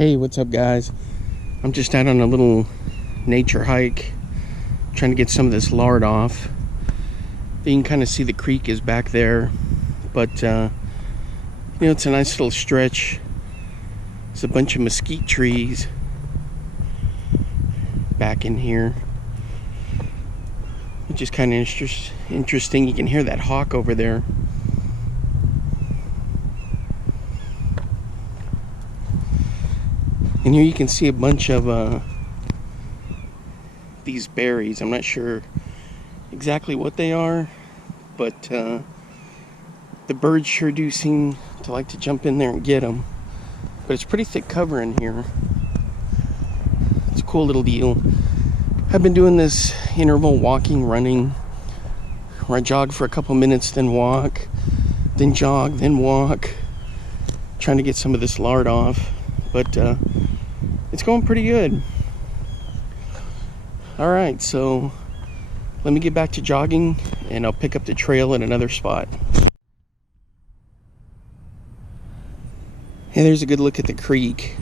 Hey, what's up guys? I'm just out on a little nature hike trying to get some of this lard off. You can kind of see the creek is back there, but it's a nice little stretch. There's a bunch of mesquite trees back in here, which is kind of interesting. You can hear that hawk over there. And here you can see a bunch of these berries. I'm not sure exactly what they are, but the birds sure do seem to like to jump in there and get them. But it's pretty thick cover in here. It's a cool little deal. I've been doing this interval walking, running, where I jog for a couple minutes, then walk, then jog, then walk, trying to get some of this lard off. But it's going pretty good. Alright, so let me get back to jogging and I'll pick up the trail at another spot. Hey, there's a good look at the creek.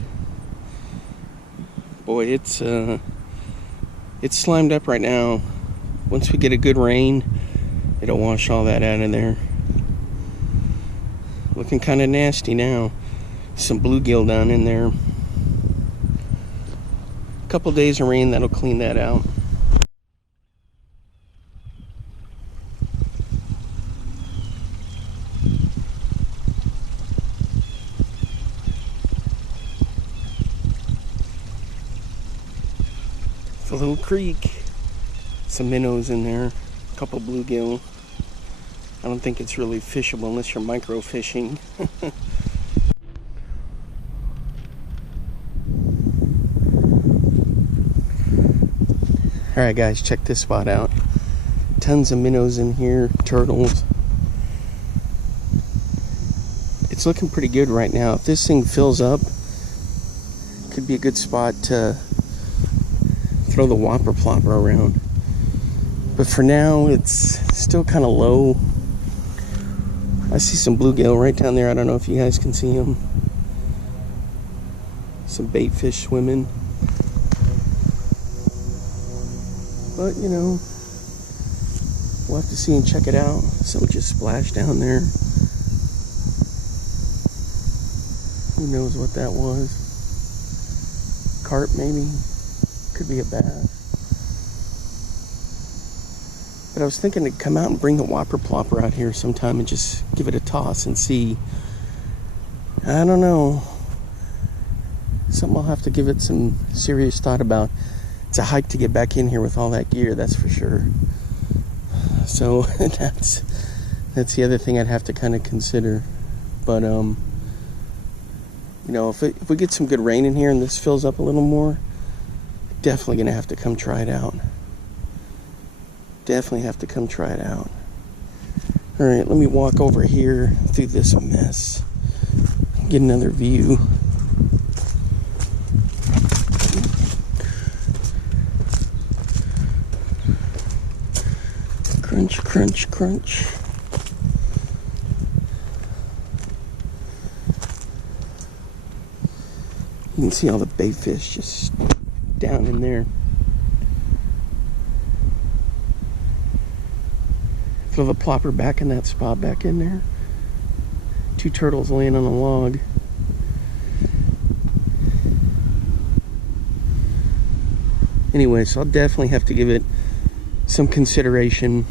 Boy, it's slimed up right now. Once we get a good rain, it'll wash all that out of there. Looking kind of nasty now. Some bluegill down in there. A couple days of rain, that'll clean that out. It's a little creek. Some minnows in there. A couple bluegill. I don't think it's really fishable unless you're micro fishing. Alright guys, check this spot out. Tons of minnows in here, turtles. It's looking pretty good right now. If this thing fills up, it could be a good spot to throw the whopper plopper around. But for now, it's still kind of low. I see some bluegill right down there. I don't know if you guys can see them. Some bait fish swimming. But, we'll have to see and check it out. Some just splashed down there. Who knows what that was? Carp, maybe? Could be a bass. But I was thinking to come out and bring the whopper plopper out here sometime and just give it a toss and see. I don't know. Something I'll have to give it some serious thought about. It's a hike to get back in here with all that gear, that's for sure. So that's the other thing I'd have to kind of consider. But if we get some good rain in here and this fills up a little more, definitely gonna have to come try it out. Definitely have to come try it out. All right, let me walk over here through this mess, get another view. Crunch, crunch, crunch. You can see all the bait fish just down in there. Throw the plopper back in that spot back in there. Two turtles laying on a log. Anyway, so I'll definitely have to give it some consideration.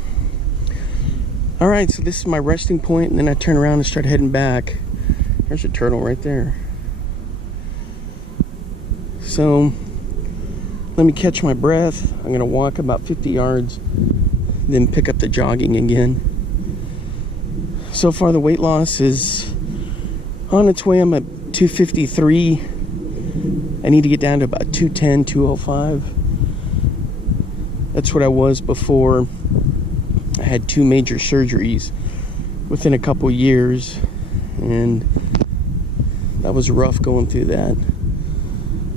Alright, so this is my resting point, and then I turn around and start heading back. There's a turtle right there. So, let me catch my breath. I'm going to walk about 50 yards, then pick up the jogging again. So far, the weight loss is on its way. I'm at 253. I need to get down to about 210, 205. That's what I was before I had 2 major surgeries within a couple years, and that was rough going through that.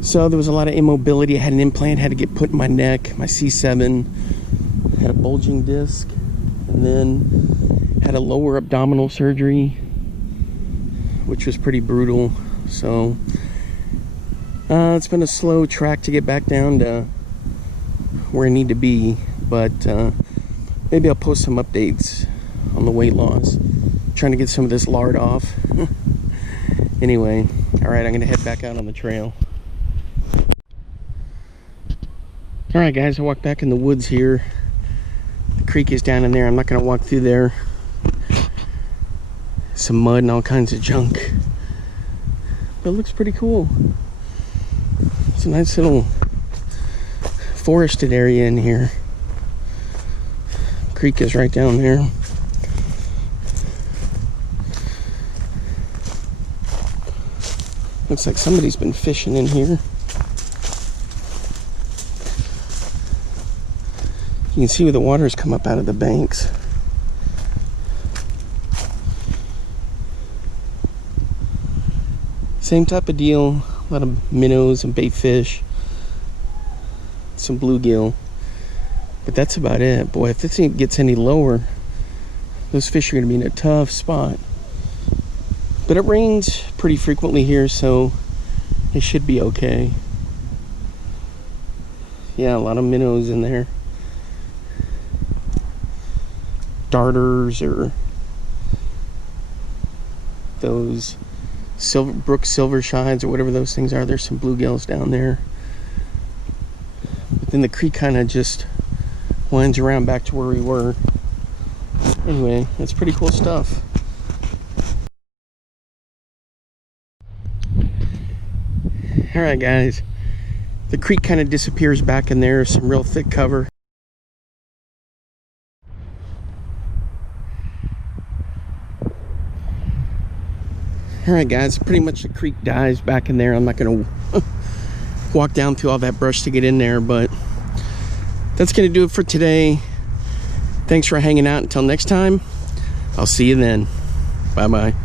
So there was a lot of immobility. I had an implant had to get put in my neck, my C7, had a bulging disc, and then had a lower abdominal surgery, which was pretty brutal. So It's been a slow track to get back down to where I need to be, but maybe I'll post some updates on the weight loss. Trying to get some of this lard off. Anyway, alright, I'm gonna head back out on the trail. Alright guys, I walked back in the woods here. The creek is down in there. I'm not gonna walk through there. Some mud and all kinds of junk. But it looks pretty cool. It's a nice little forested area in here. Creek is right down there. Looks like somebody's been fishing in here. You can see where the water's come up out of the banks. Same type of deal. A lot of minnows and bait fish. Some bluegill. But that's about it. Boy, if this thing gets any lower, those fish are going to be in a tough spot. But it rains pretty frequently here, so it should be okay. Yeah, a lot of minnows in there. Darters, or those Brook silver shides, or whatever those things are. There's some bluegills down there. But then the creek kind of just winds around back to where we were. Anyway, that's pretty cool stuff. Alright guys, the creek kind of disappears back in there. Some real thick cover. Alright guys, pretty much the creek dies back in there. I'm not going to walk down through all that brush to get in there, but that's going to do it for today. Thanks for hanging out. Until next time, I'll see you then. Bye bye.